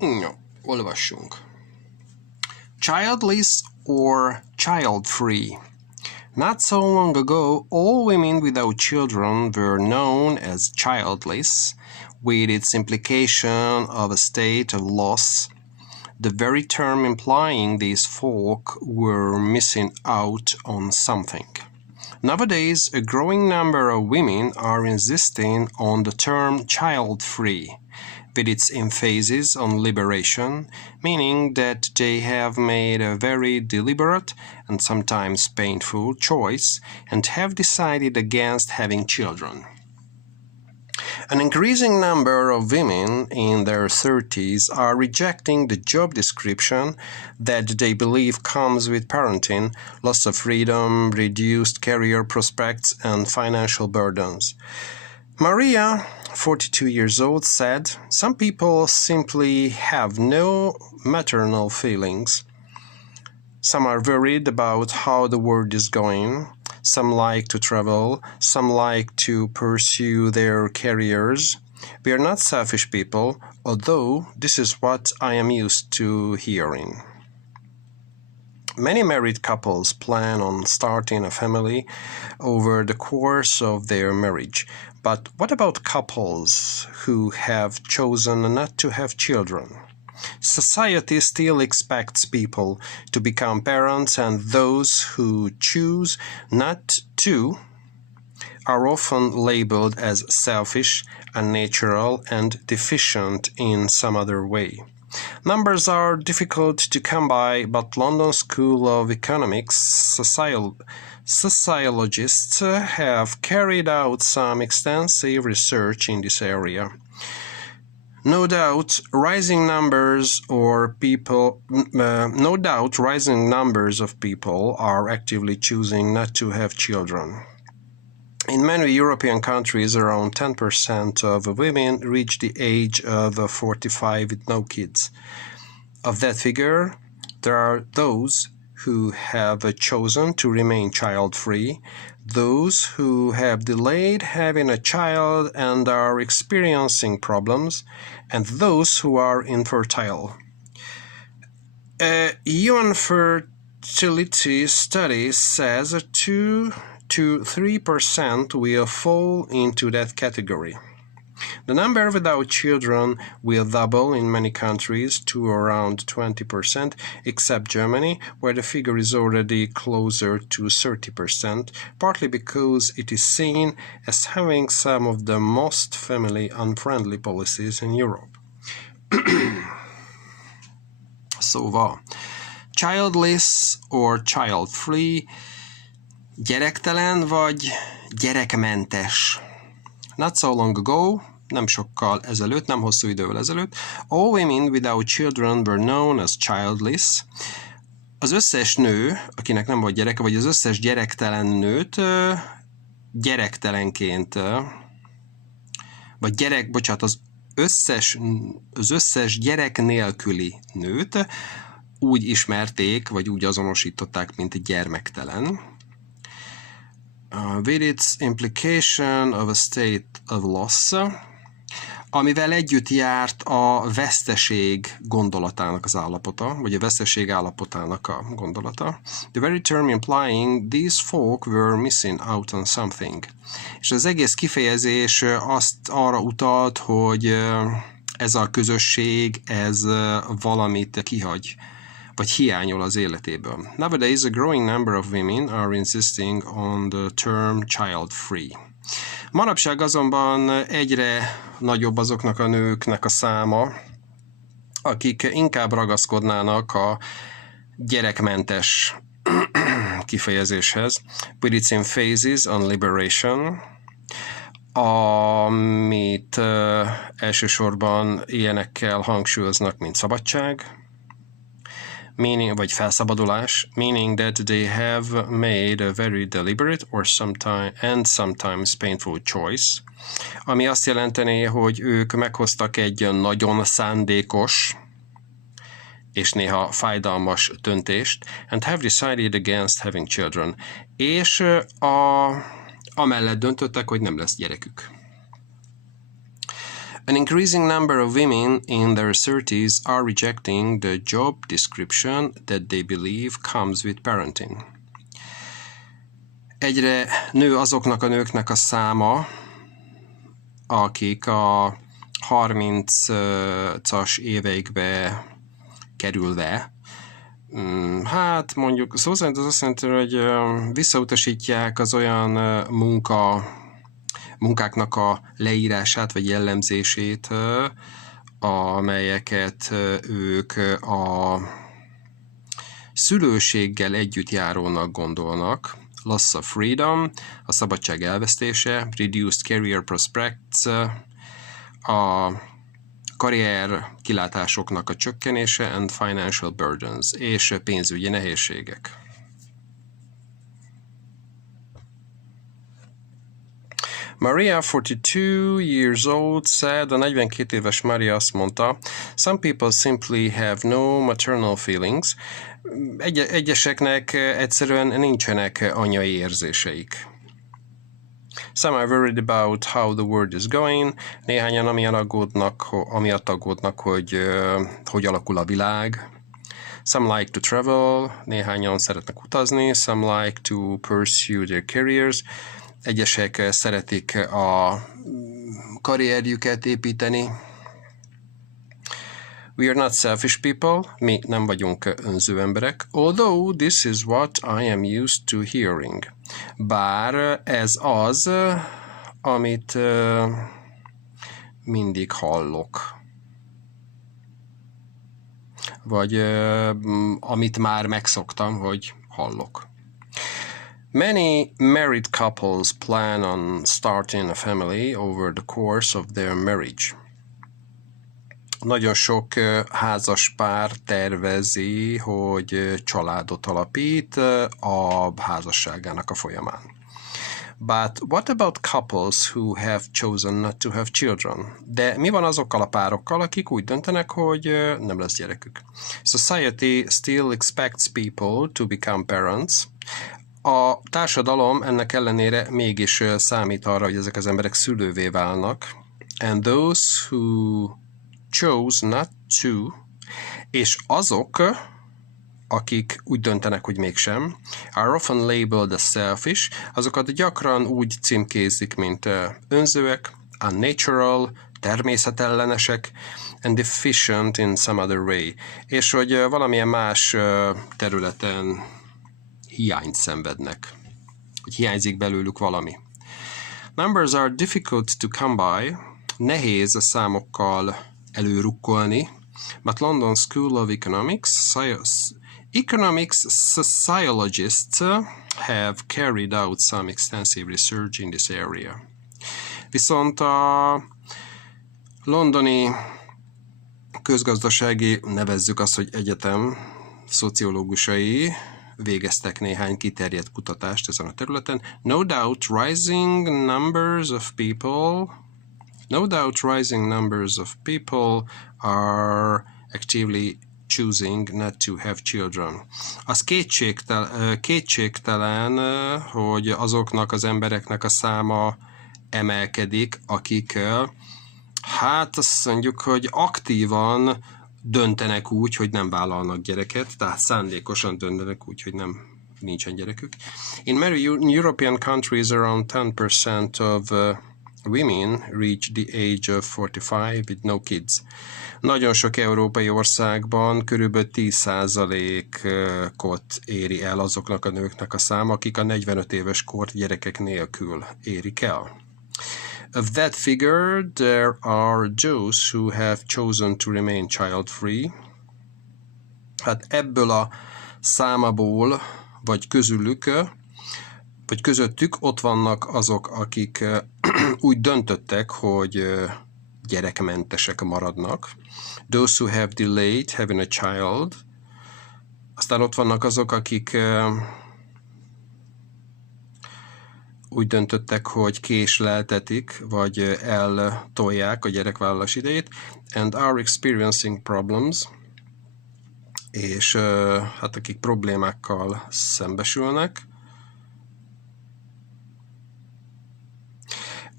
No, olvassunk. Childless or child-free. Not so long ago, all women without children were known as childless, with its implication of a state of loss, the very term implying these folk were missing out on something. Nowadays, a growing number of women are insisting on the term child-free, with its emphasis on liberation, meaning that they have made a very deliberate and sometimes painful choice and have decided against having children. An increasing number of women in their 30s are rejecting the job description that they believe comes with parenting, loss of freedom, reduced career prospects, and financial burdens. Maria, 42 years old, said, "Some people simply have no maternal feelings. Some are worried about how the world is going. Some like to travel. Some like to pursue their careers. We are not selfish people, although this is what I am used to hearing." Many married couples plan on starting a family over the course of their marriage. But what about couples who have chosen not to have children? Society still expects people to become parents, and those who choose not to are often labeled as selfish, unnatural, and deficient in some other way. Numbers are difficult to come by, but London School of Economics sociologists have carried out some extensive research in this area. No doubt, rising numbers of people are actively choosing not to have children. In many European countries, around 10% of women reach the age of 45 with no kids. Of that figure, there are those who have chosen to remain child-free, those who have delayed having a child and are experiencing problems, and those who are infertile. A human fertility study says 2 to 3% will fall into that category. The number without children will double in many countries to around 20%, except Germany, where the figure is already closer to 30%, partly because it is seen as having some of the most family-unfriendly policies in Europe. Szóval, childless or child-free, gyerektelen vagy gyerekmentes. Not so long ago, nem sokkal ezelőtt, nem hosszú idővel ezelőtt, all women without children were known as childless. Az összes nő, akinek nem volt gyereke, vagy az összes gyerektelen nőt gyerektelenként, vagy az összes gyerek nélküli nőt úgy ismerték, vagy úgy azonosították, mint gyermektelen. With its implication of a state of loss, amivel együtt járt a veszteség gondolatának az állapota, vagy a veszteség állapotának a gondolata. The very term implying these folk were missing out on something. És az egész kifejezés arra utalt, hogy ez a közösség, ez valamit kihagy, vagy hiányol az életéből. Nowadays, a growing number of women are insisting on the term child-free. Manapság azonban egyre nagyobb azoknak a nőknek a száma, akik inkább ragaszkodnának a gyerekmentes kifejezéshez, with its emphasis on liberation, amit elsősorban ilyenekkel hangsúlyoznak, mint szabadság, vagy felszabadulás, meaning that they have made a very deliberate or sometimes painful choice, ami azt jelenteni, hogy ők meghoztak egy nagyon szándékos és néha fájdalmas döntést, and have decided against having children, és amellett döntöttek, hogy nem lesz gyerekük. An increasing number of women in their 30s are rejecting the job description that they believe comes with parenting. Egyre nő azoknak a nőknek a száma, akik a 30-as éveikbe kerülve, hát mondjuk szó szerint az azt jelenti, hogy visszautasítják az olyan munkáknak a leírását vagy jellemzését, amelyeket ők a szülőséggel együtt járónak gondolnak. Loss of freedom, a szabadság elvesztése, reduced career prospects, a karrier kilátásoknak a csökkenése, and financial burdens, és pénzügyi nehézségek. Maria, 42 years old, said, a 42 éves Maria azt mondta, some people simply have no maternal feelings. Egyeseknek egyszerűen nincsenek anyai érzéseik. Some are worried about how the world is going. Néhányan amiatt aggódnak, hogy alakul a világ. Some like to travel. Néhányan szeretnek utazni. Some like to pursue their careers. Egyesek szeretik a karrierjüket építeni. We are not selfish people. Mi nem vagyunk önző emberek. Although this is what I am used to hearing. Bár ez az, amit mindig hallok. Vagy amit már megszoktam, hogy hallok. Many married couples plan on starting a family over the course of their marriage. Nagyon sok házas pár tervezi, hogy családot alapít a házasságának a folyamán. But what about couples who have chosen not to have children? De mi van azokkal a párokkal, akik úgy döntenek, hogy nem lesz gyerekük? Society still expects people to become parents. A társadalom ennek ellenére mégis számít arra, hogy ezek az emberek szülővé válnak. And those who chose not to, és azok, akik úgy döntenek, hogy mégsem, are often labeled as selfish, azokat gyakran úgy címkézik, mint önzőek, unnatural, természetellenesek, and deficient in some other way, és hogy valamilyen más területen hiányt szenvednek, hogy hiányzik belőlük valami. Numbers are difficult to come by, nehéz a számokkal előrukkolni, but London School of Economics sociologists have carried out some extensive research in this area. Viszont a londoni közgazdasági, nevezzük azt, hogy egyetem szociológusai végeztek néhány kiterjedt kutatást ezen a területen. No doubt rising numbers of people are actively choosing not to have children. Az kétségtelen, hogy azoknak az embereknek a száma emelkedik, akik, hát azt mondjuk, hogy aktívan döntenek úgy, hogy nem vállalnak gyereket, tehát szándékosan döntenek úgy, hogy nincsen gyerekük. In many European countries, around 10% of women reach the age of 45 with no kids. Nagyon sok európai országban körülbelül 10%-ot éri el azoknak a nőknek a száma, akik a 45 éves kort gyerekek nélkül érik el. Of that figure, there are those who have chosen to remain child-free. Hát ebből a számaból, vagy közöttük ott vannak azok, akik úgy döntöttek, hogy gyerekmentesek maradnak. Those who have delayed having a child. Aztán ott vannak azok, akik úgy döntöttek, hogy késleltetik, vagy eltolják a gyerekvállalás idejét, and are experiencing problems, és hát akik problémákkal szembesülnek.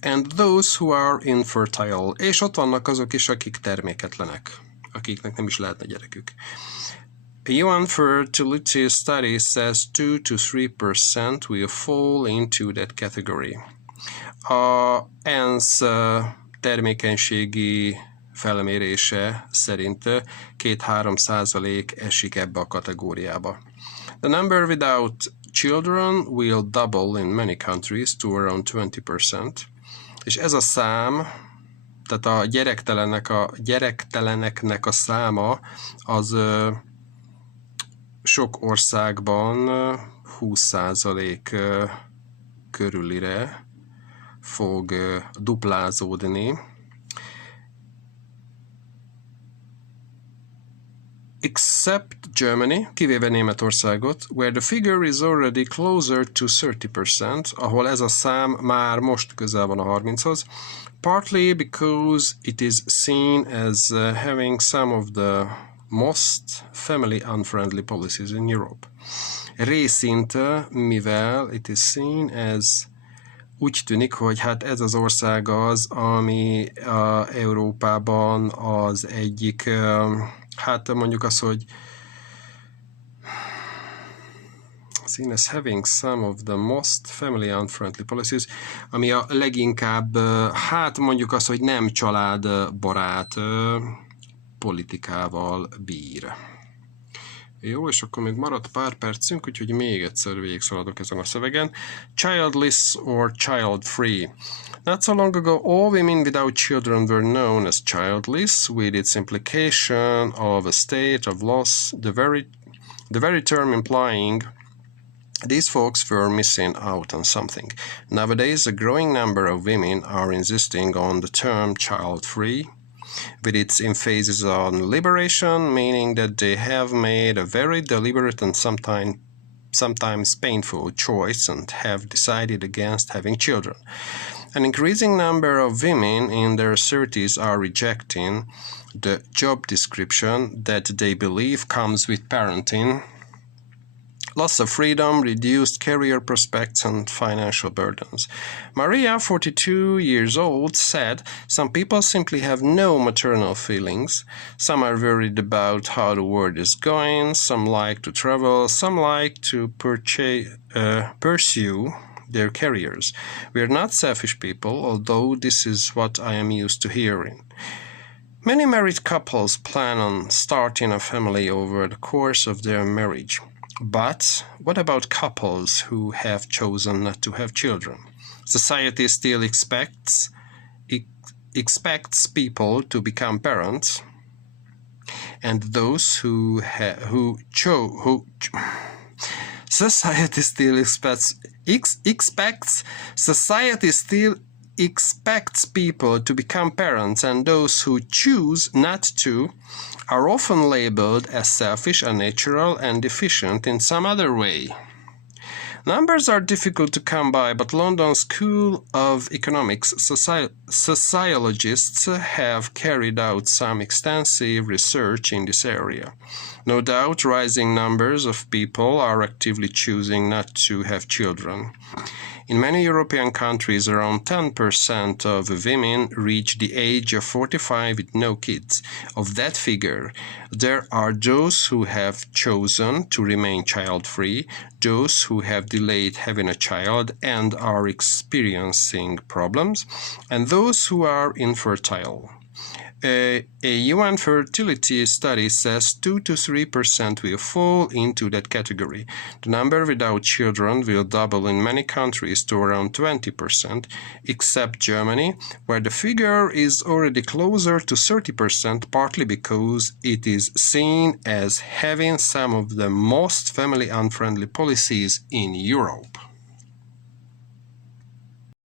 and those who are infertile. És ott vannak azok is, akik terméketlenek, akiknek nem is lehetne gyerekük. A UN fertility study says 2 to 3% will fall into that category. A ENSZ termékenységi felmérése szerint 2-3% esik ebbe a kategóriába. The number without children will double in many countries to around 20%. És ez a szám, tehát a gyerekteleneknek a száma az sok országban 20% körülire fog duplázódni. Except Germany, kivéve Németországot, where the figure is already closer to 30%, ahol ez a szám már most közel van a 30-hoz, partly because it is seen as having some of the most family unfriendly policies in Europe. Részint, mivel it is seen as, úgy tűnik, hogy hát ez az ország az, ami Európában az egyik, hát mondjuk az, hogy seen as having some of the most family unfriendly policies, ami a leginkább, hát mondjuk az, hogy nem családbarát politikával bír. Jó, és akkor még maradt pár percünk, úgyhogy még egyszer végigszaladok ezen a szövegen. Childless or childfree. Not so long ago, all women without children were known as childless, with its implication of a state of loss, the very term implying these folks were missing out on something. Nowadays, a growing number of women are insisting on the term child-free, with its emphasis on liberation, meaning that they have made a very deliberate and sometimes painful choice and have decided against having children. An increasing number of women in their 30s are rejecting the job description that they believe comes with parenting, loss of freedom, reduced career prospects, and financial burdens. Maria, 42 years old, said, "Some people simply have no maternal feelings. Some are worried about how the world is going. Some like to travel. Some like to pursue their careers. We are not selfish people, although this is what I am used to hearing. Many married couples plan on starting a family over the course of their marriage. But what about couples who have chosen not to have children? Society still expects people to become parents, and those society still expects people to become parents, and those who choose not to are often labeled as selfish, unnatural, and deficient in some other way. Numbers are difficult to come by, but London School of Economics sociologists have carried out some extensive research in this area. No doubt, rising numbers of people are actively choosing not to have children. In many European countries, around 10% of women reach the age of 45 with no kids. Of that figure, there are those who have chosen to remain child-free, those who have delayed having a child and are experiencing problems, and those who are infertile. A UN fertility study says 2 to 3% will fall into that category. The number without children will double in many countries to around 20%, except Germany, where the figure is already closer to 30%, partly because it is seen as having some of the most family-unfriendly policies in Europe.